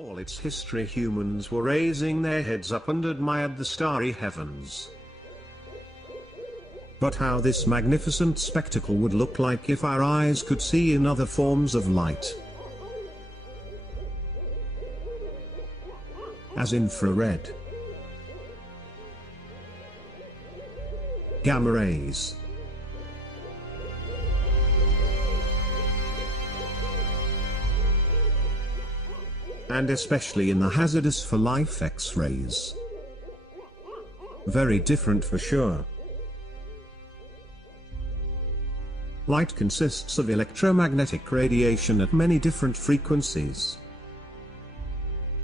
all its history humans were raising their heads up and admired the starry heavens. But how this magnificent spectacle would look like if our eyes could see in other forms of light, as infrared, gamma rays, and especially in the hazardous for life X-rays. Very different for sure. Light consists of electromagnetic radiation at many different frequencies.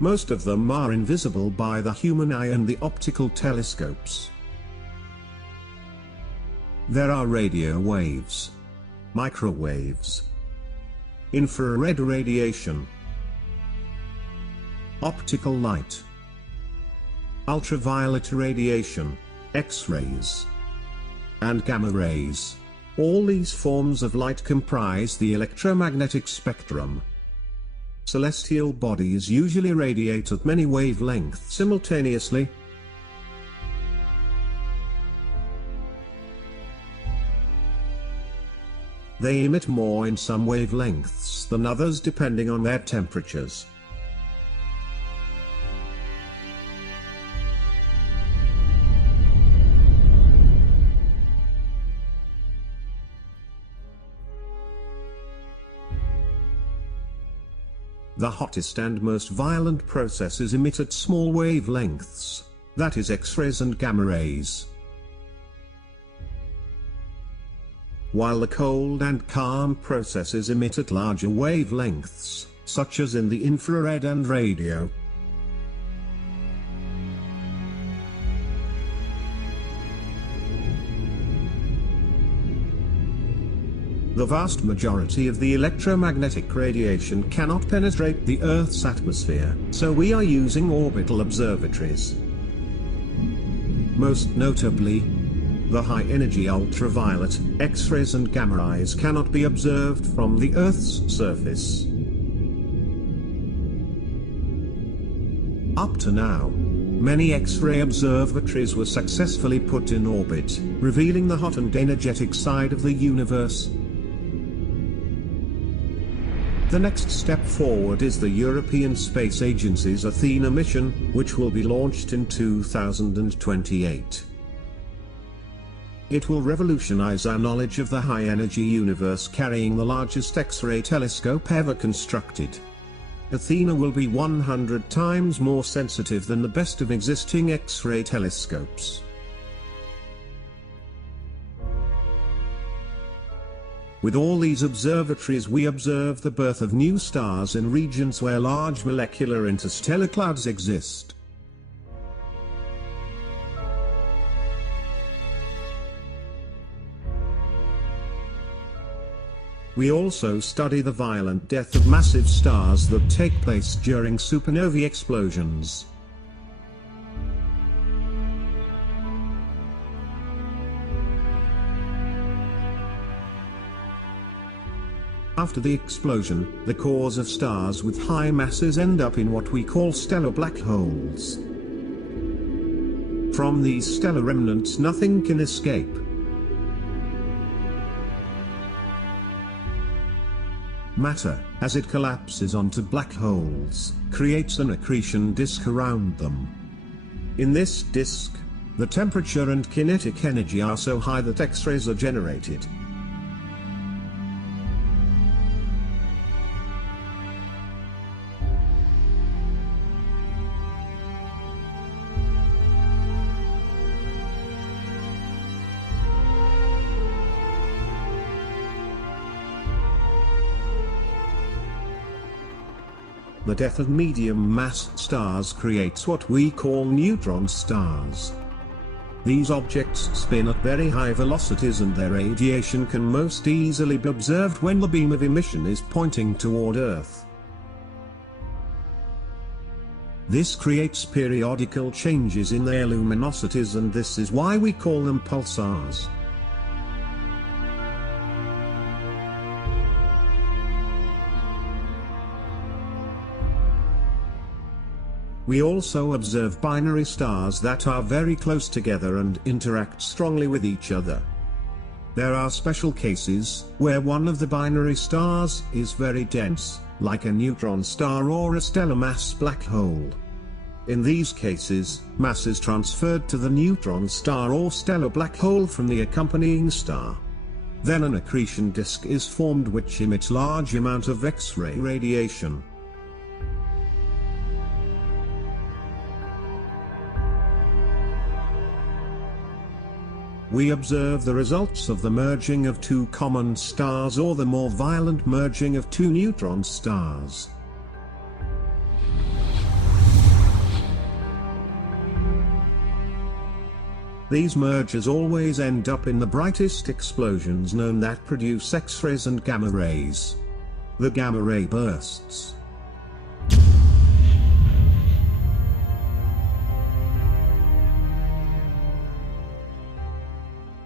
Most of them are invisible by the human eye and the optical telescopes. There are radio waves, microwaves, infrared radiation, optical light, ultraviolet radiation, X-rays, and gamma rays. All these forms of light comprise the electromagnetic spectrum. Celestial bodies usually radiate at many wavelengths simultaneously. They emit more in some wavelengths than others depending on their temperatures. The hottest and most violent processes emit at small wavelengths, that is X-rays and gamma rays. While the cold and calm processes emit at larger wavelengths, such as in the infrared and radio. The vast majority of the electromagnetic radiation cannot penetrate the Earth's atmosphere, so we are using orbital observatories. Most notably, the high-energy ultraviolet, X-rays and gamma rays cannot be observed from the Earth's surface. Up to now, many X-ray observatories were successfully put in orbit, revealing the hot and energetic side of the universe. The next step forward is the European Space Agency's Athena mission, which will be launched in 2028. It will revolutionize our knowledge of the high-energy universe, carrying the largest X-ray telescope ever constructed. Athena will be 100 times more sensitive than the best of existing X-ray telescopes. With all these observatories we observe the birth of new stars in regions where large molecular interstellar clouds exist. We also study the violent death of massive stars that take place during supernovae explosions. After the explosion, the cores of stars with high masses end up in what we call stellar black holes. From these stellar remnants nothing can escape. Matter, as it collapses onto black holes, creates an accretion disk around them. In this disk, the temperature and kinetic energy are so high that X-rays are generated. The death of medium-mass stars creates what we call neutron stars. These objects spin at very high velocities and their radiation can most easily be observed when the beam of emission is pointing toward Earth. This creates periodical changes in their luminosities, and this is why we call them pulsars. We also observe binary stars that are very close together and interact strongly with each other. There are special cases where one of the binary stars is very dense, like a neutron star or a stellar mass black hole. In these cases, mass is transferred to the neutron star or stellar black hole from the accompanying star. Then an accretion disk is formed which emits large amount of X-ray radiation. We observe the results of the merging of two common stars or the more violent merging of two neutron stars. These mergers always end up in the brightest explosions known that produce X-rays and gamma rays. The gamma ray bursts.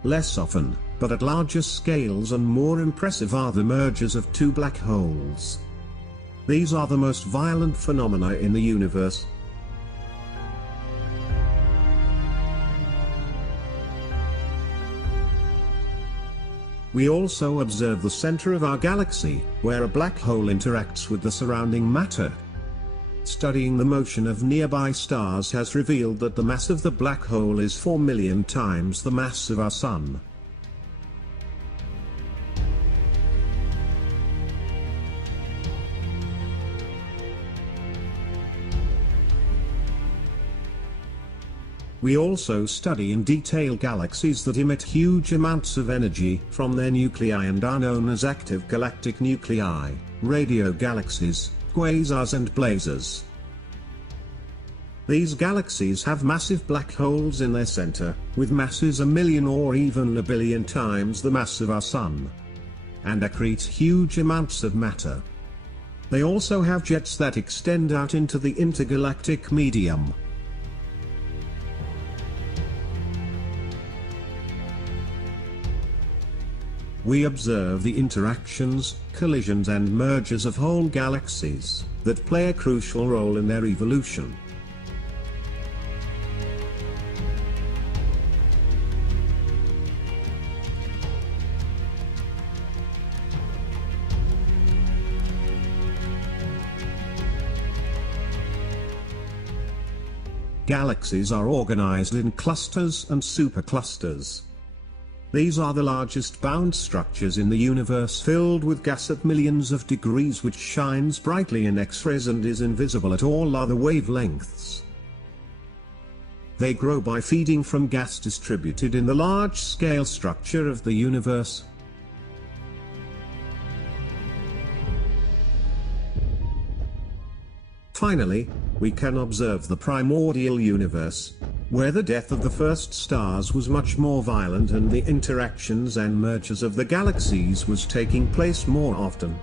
Less often, but at larger scales and more impressive, are the mergers of two black holes. These are the most violent phenomena in the universe. We also observe the center of our galaxy, where a black hole interacts with the surrounding matter. Studying the motion of nearby stars has revealed that the mass of the black hole is 4 million times the mass of our Sun. We also study in detail galaxies that emit huge amounts of energy from their nuclei and are known as active galactic nuclei, radio galaxies, quasars and blazars. These galaxies have massive black holes in their center, with masses 1 million or even 1 billion times the mass of our Sun, and accrete huge amounts of matter. They also have jets that extend out into the intergalactic medium. We observe the interactions, collisions and mergers of whole galaxies, that play a crucial role in their evolution. Galaxies are organized in clusters and superclusters. These are the largest bound structures in the universe, filled with gas at millions of degrees, which shines brightly in X-rays and is invisible at all other wavelengths. They grow by feeding from gas distributed in the large-scale structure of the universe. Finally, we can observe the primordial universe, where the death of the first stars was much more violent and the interactions and mergers of the galaxies was taking place more often.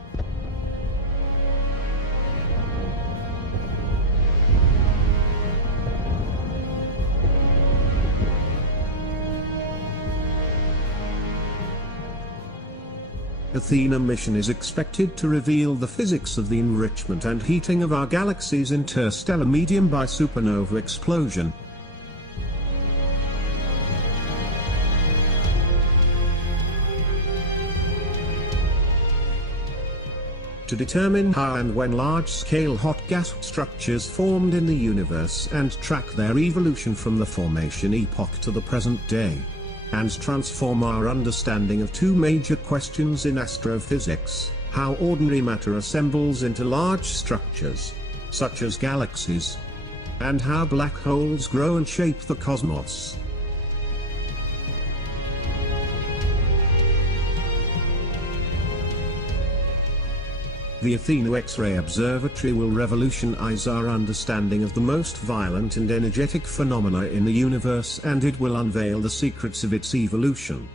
Athena mission is expected to reveal the physics of the enrichment and heating of our galaxy's interstellar medium by supernova explosion. To determine how and when large-scale hot gas structures formed in the universe and track their evolution from the formation epoch to the present day, and transform our understanding of two major questions in astrophysics: how ordinary matter assembles into large structures, such as galaxies, and how black holes grow and shape the cosmos. The Athena X-ray Observatory will revolutionize our understanding of the most violent and energetic phenomena in the universe, and it will unveil the secrets of its evolution.